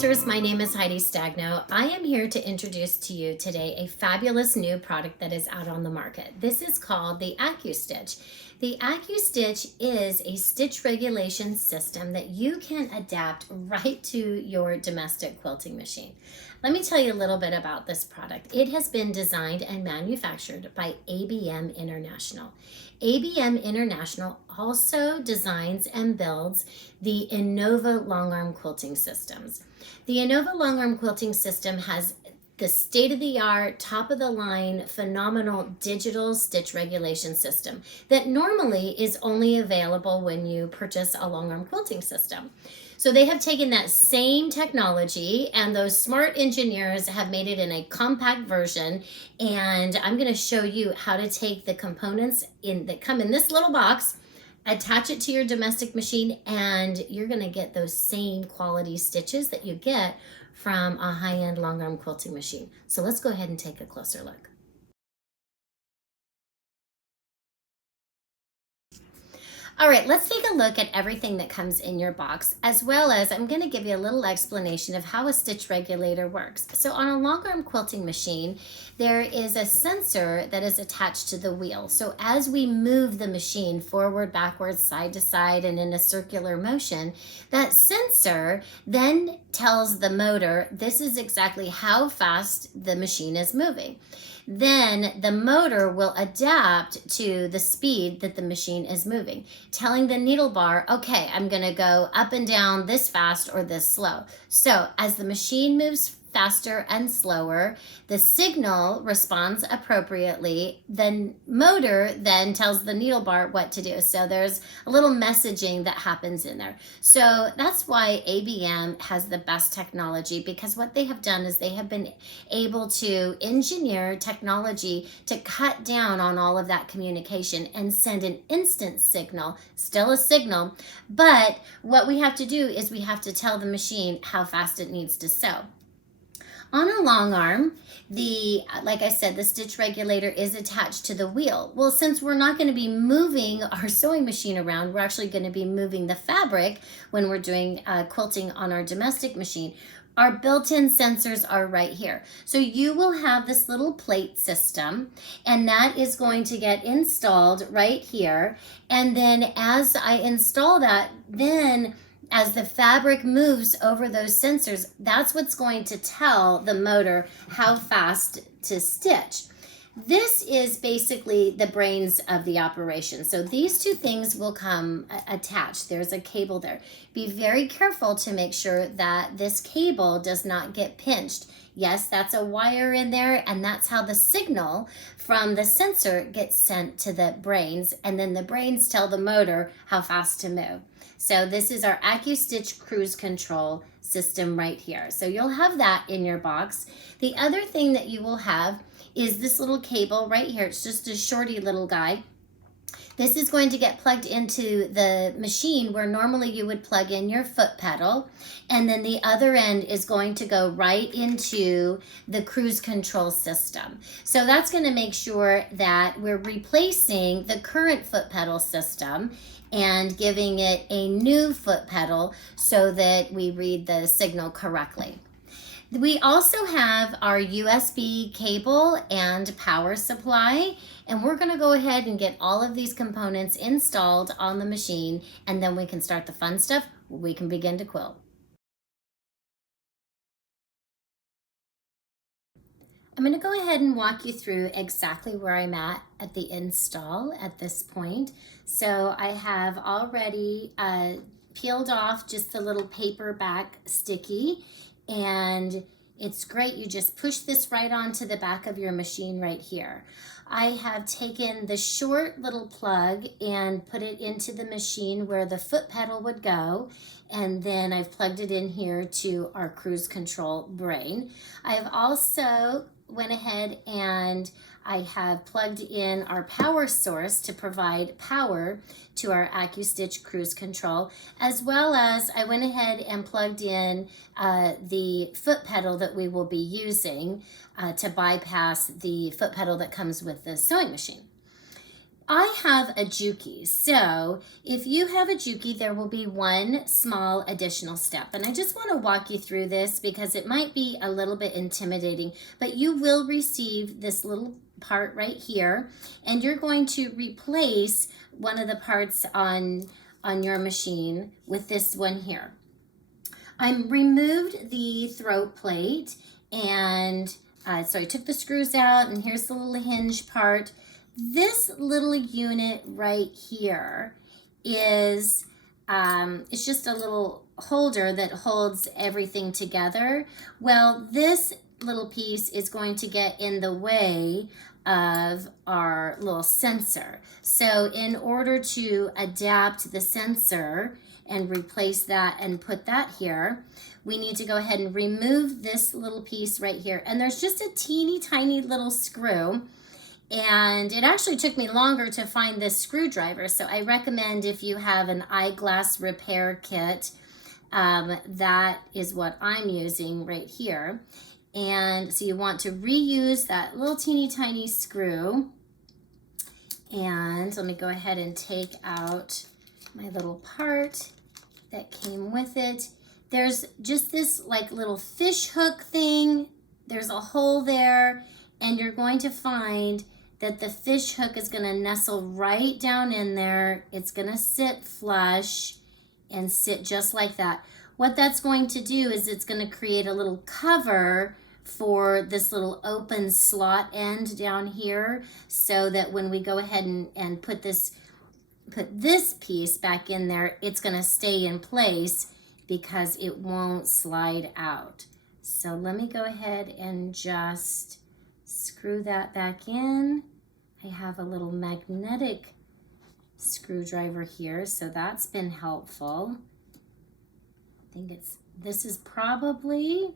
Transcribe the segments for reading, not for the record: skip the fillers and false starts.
quilters, my name is Heidi Stagno. I am here to introduce to you today a fabulous new product that is out on the market. This is called the ACCUSTITCH. The ACCUSTITCH is a stitch regulation system that you can adapt right to your domestic quilting machine. Let me tell you a little bit about this product. It has been designed and manufactured by ABM International. ABM International also designs and builds the Innova long arm quilting systems. The Innova long arm quilting system has the state-of-the-art, top-of-the-line, phenomenal digital stitch regulation system that normally is only available when you purchase a long arm quilting system. So they have taken that same technology and those smart engineers have made it in a compact version, and I'm going to show you how to take the components that come in this little box, attach it to your domestic machine, and you're going to get those same quality stitches that you get from a high-end long arm quilting machine. So let's go ahead and take a closer look. All right, let's take a look at everything that comes in your box, as well as I'm going to give you a little explanation of how a stitch regulator works. So on a long arm quilting machine, there is a sensor that is attached to the wheel. So as we move the machine forward, backwards, side to side, and in a circular motion, that sensor then tells the motor this is exactly how fast the machine is moving. Then the motor will adapt to the speed that the machine is moving, telling the needle bar, okay, I'm going to go up and down this fast or this slow. So as the machine moves faster and slower, the signal responds appropriately. The motor then tells the needle bar what to do. So there's a little messaging that happens in there. So that's why ABM has the best technology, because what they have done is they have been able to engineer technology to cut down on all of that communication and send an instant signal, still a signal, but what we have to do is we have to tell the machine how fast it needs to sew. On a long arm, like I said, the stitch regulator is attached to the wheel. Well, since we're not going to be moving our sewing machine around, we're actually going to be moving the fabric when we're doing quilting on our domestic machine. Our built-in sensors are right here. So you will have this little plate system, and that is going to get installed right here. And then as I install that, then as the fabric moves over those sensors, that's what's going to tell the motor how fast to stitch. This is basically the brains of the operation. So these two things will come attached. There's a cable there. Be very careful to make sure that this cable does not get pinched. Yes, that's a wire in there, and that's how the signal from the sensor gets sent to the brains, and then the brains tell the motor how fast to move. So this is our ACCUSTITCH cruise control system right here. So you'll have that in your box. The other thing that you will have is this little cable right here. It's just a shorty little guy. This is going to get plugged into the machine where normally you would plug in your foot pedal, and then the other end is going to go right into the cruise control system. So that's going to make sure that we're replacing the current foot pedal system and giving it a new foot pedal so that we read the signal correctly. We also have our USB cable and power supply, and we're going to go ahead and get all of these components installed on the machine, and then we can start the fun stuff. We can begin to quilt. I'm going to go ahead and walk you through exactly where I'm at the install at this point. So I have already peeled off just the little paper back sticky, and it's great. You just push this right onto the back of your machine right here. I have taken the short little plug and put it into the machine where the foot pedal would go, and then I've plugged it in here to our cruise control brain. I've also went ahead and I have plugged in our power source to provide power to our ACCUSTITCH cruise control, as well as I went ahead and plugged in the foot pedal that we will be using to bypass the foot pedal that comes with the sewing machine. I have a Juki, so if you have a Juki, there will be one small additional step. And I just want to walk you through this because it might be a little bit intimidating, but you will receive this little part right here, and you're going to replace one of the parts on your machine with this one here. I removed the throat plate and took the screws out, and here's the little hinge part. This little unit right here is it's just a little holder that holds everything together. Well, this little piece is going to get in the way of our little sensor. So in order to adapt the sensor and replace that and put that here, we need to go ahead and remove this little piece right here. And there's just a teeny tiny little screw. And it actually took me longer to find this screwdriver. So I recommend if you have an eyeglass repair kit, that is what I'm using right here. And so you want to reuse that little teeny tiny screw. And let me go ahead and take out my little part that came with it. There's just this like little fish hook thing. There's a hole there, and you're going to find that the fish hook is going to nestle right down in there. It's going to sit flush and sit just like that. What that's going to do is it's going to create a little cover for this little open slot end down here, so that when we go ahead and put this piece back in there, it's going to stay in place because it won't slide out. So let me go ahead and just screw that back in. I have a little magnetic screwdriver here, so that's been helpful. I think this is probably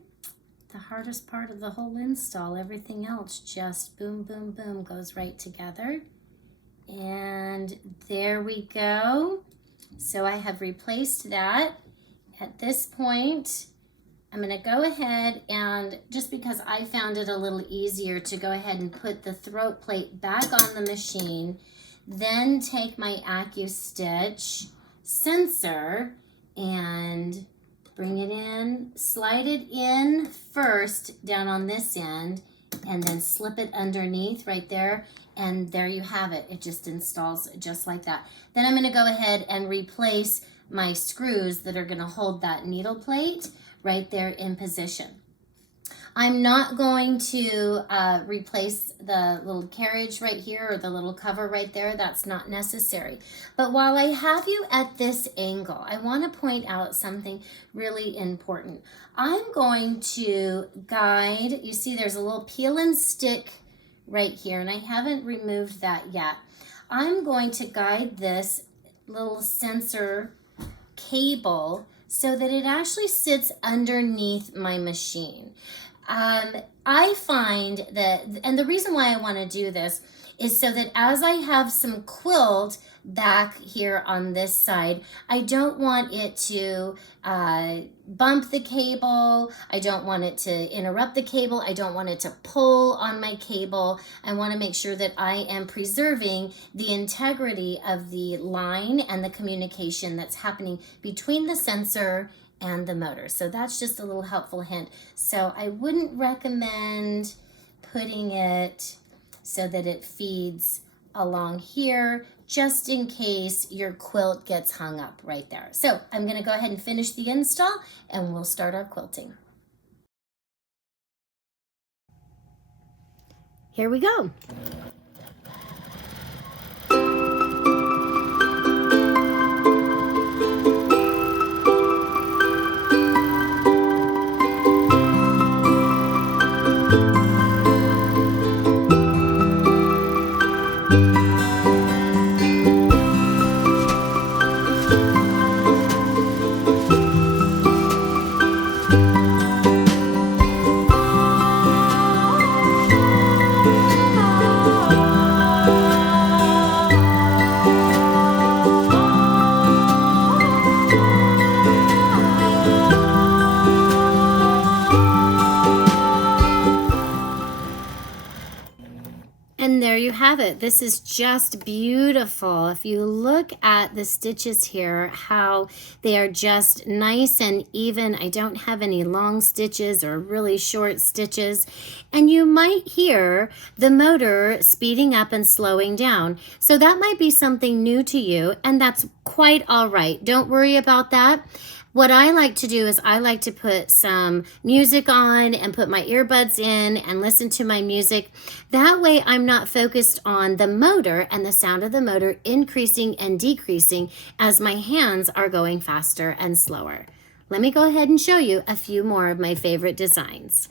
the hardest part of the whole install. Everything else just boom, boom, boom goes right together. And there we go. So I have replaced that. At this point, I'm going to go ahead and, just because I found it a little easier to go ahead and put the throat plate back on the machine, then take my ACCUSTITCH sensor and bring it in, slide it in first down on this end, and then slip it underneath right there. And there you have it. It just installs just like that. Then I'm going to go ahead and replace my screws that are going to hold that needle plate right there in position. I'm not going to replace the little carriage right here or the little cover right there. That's not necessary. But while I have you at this angle, I want to point out something really important. I'm going to guide, you see there's a little peel and stick right here, and I haven't removed that yet. I'm going to guide this little sensor cable so that it actually sits underneath my machine. I find that, and the reason why I want to do this is so that as I have some quilt back here on this side, I don't want it to bump the cable. I don't want it to interrupt the cable. I don't want it to pull on my cable. I want to make sure that I am preserving the integrity of the line and the communication that's happening between the sensor and the motor. So that's just a little helpful hint. So I wouldn't recommend putting it so that it feeds along here, just in case your quilt gets hung up right there. So I'm going to go ahead and finish the install, and we'll start our quilting. Here we go. And there you have it. This is just beautiful. If you look at the stitches here, how they are just nice and even. I don't have any long stitches or really short stitches. And you might hear the motor speeding up and slowing down. So that might be something new to you, and that's quite all right. Don't worry about that. What I like to do is I like to put some music on and put my earbuds in and listen to my music. That way I'm not focused on the motor and the sound of the motor increasing and decreasing as my hands are going faster and slower. Let me go ahead and show you a few more of my favorite designs.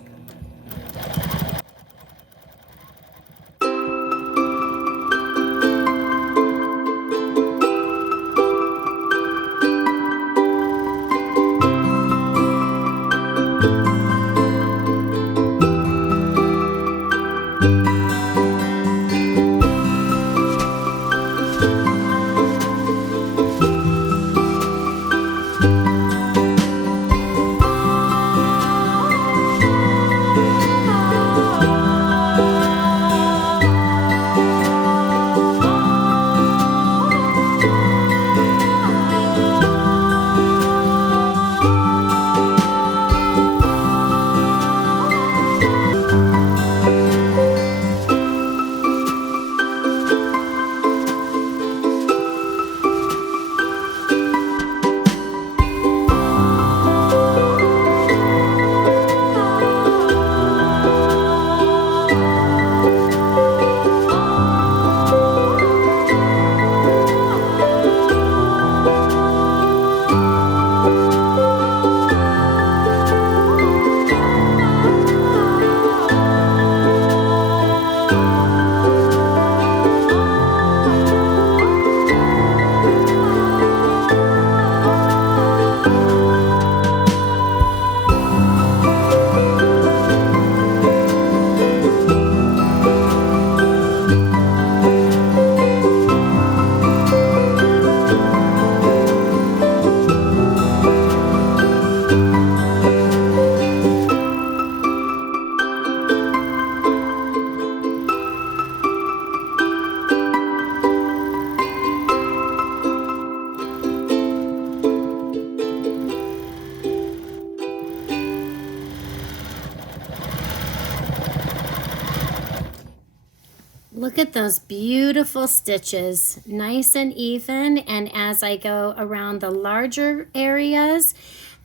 Look at those beautiful stitches, nice and even. And as I go around the larger areas,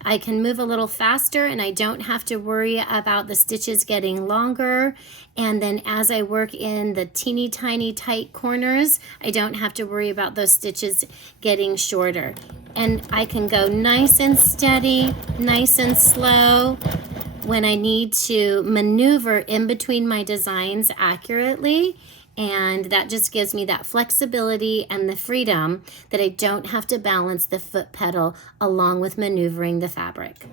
I can move a little faster and I don't have to worry about the stitches getting longer. And then as I work in the teeny tiny tight corners, I don't have to worry about those stitches getting shorter. And I can go nice and steady, nice and slow when I need to maneuver in between my designs accurately. And that just gives me that flexibility and the freedom that I don't have to balance the foot pedal along with maneuvering the fabric.